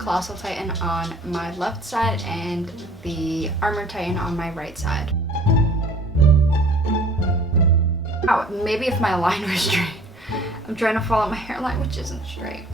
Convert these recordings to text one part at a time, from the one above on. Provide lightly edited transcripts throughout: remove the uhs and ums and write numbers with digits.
Colossal Titan on my left side and the Armor Titan on my right side. Oh, maybe if my line was straight. I'm trying to follow my hairline, which isn't straight.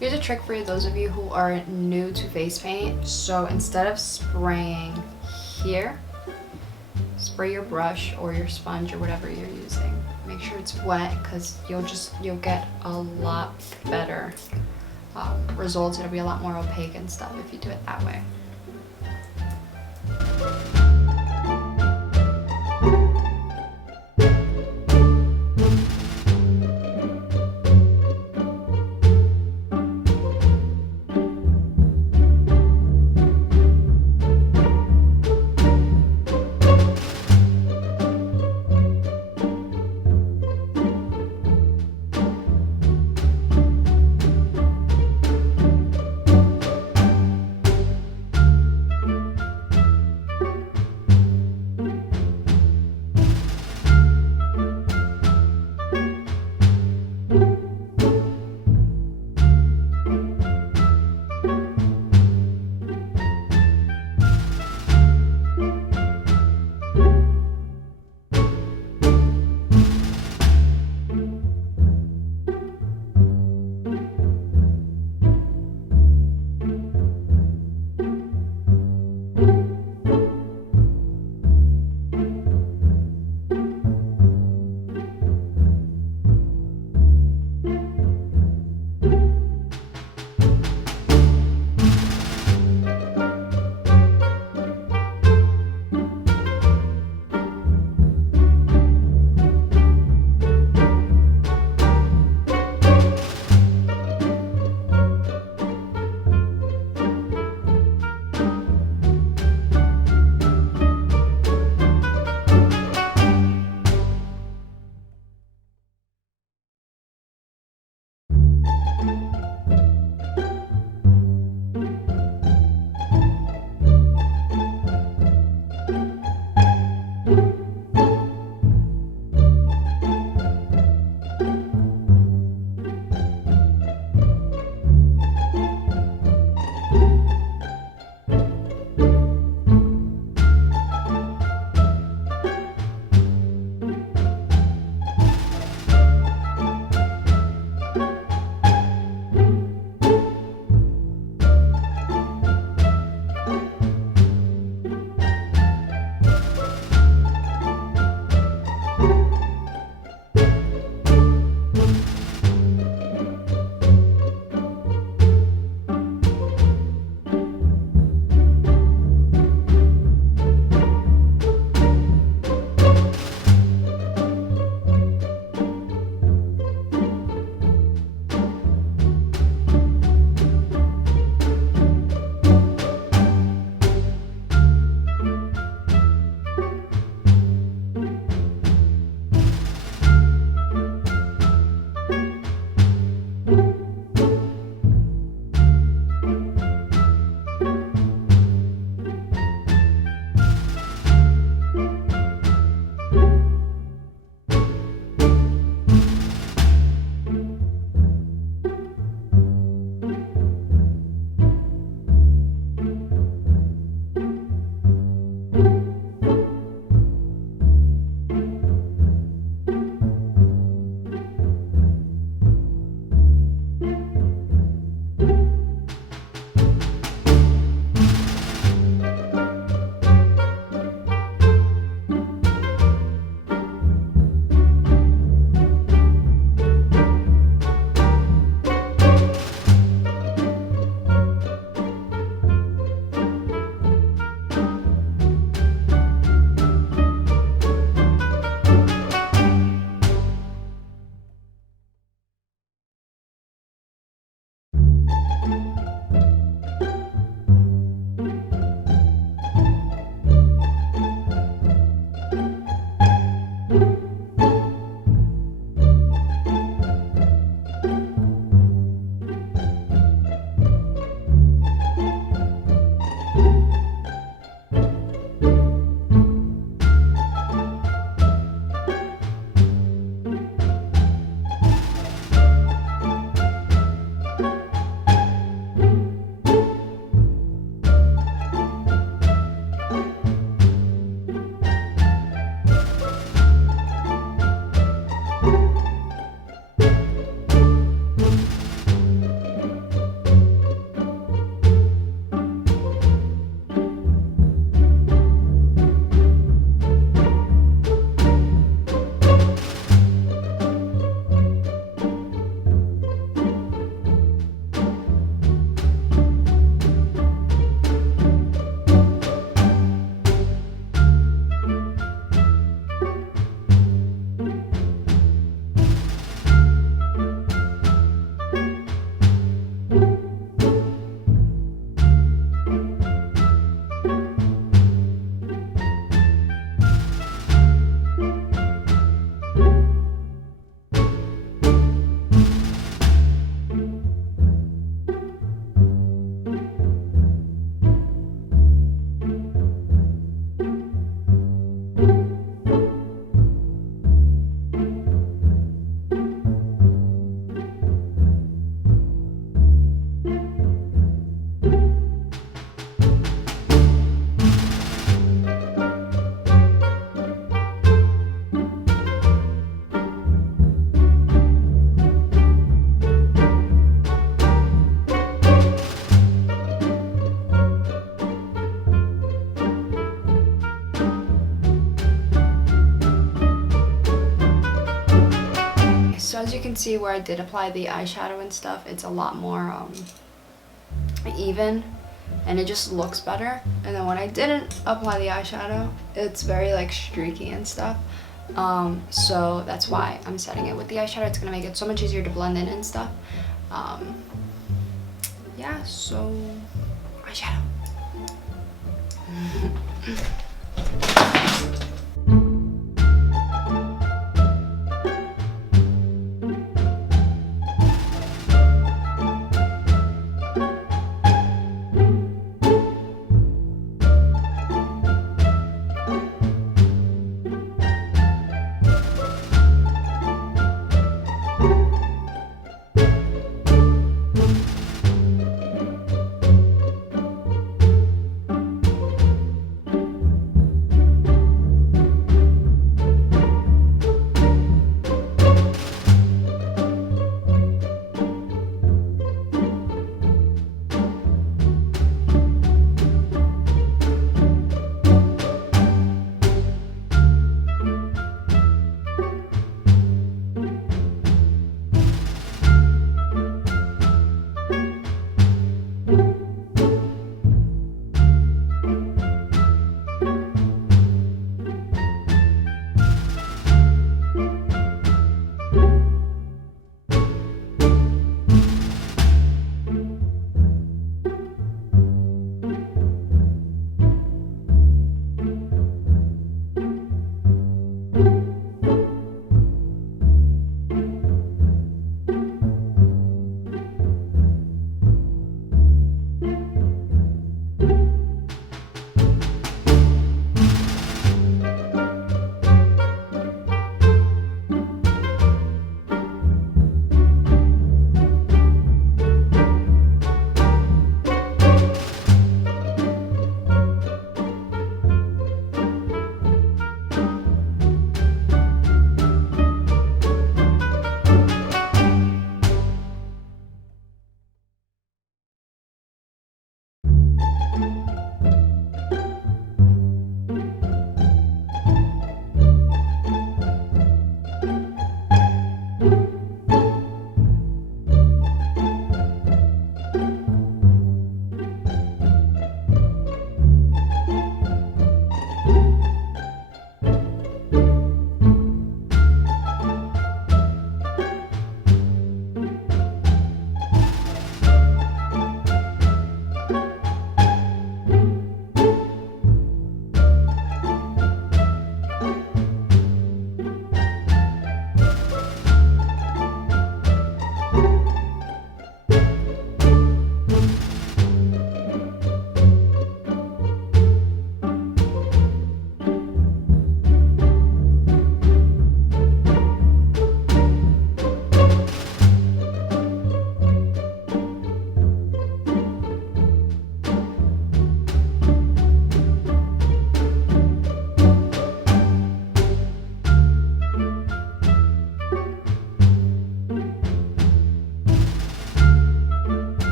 Here's a trick for those of you who are new to face paint. So instead of spraying here, spray your brush or your sponge or whatever you're using. Make sure it's wet because you'll get a lot better results. It'll be a lot more opaque and stuff if you do it that way. can see where I did apply the eyeshadow and stuff, it's a lot more even, and it just looks better. And then when I didn't apply the eyeshadow, it's very like streaky and stuff. So that's why I'm setting it with the eyeshadow. It's gonna make it so much easier to blend in and stuff. Yeah, so eyeshadow.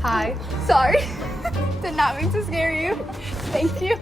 Hi. Sorry. Did not mean to scare you. Thank you.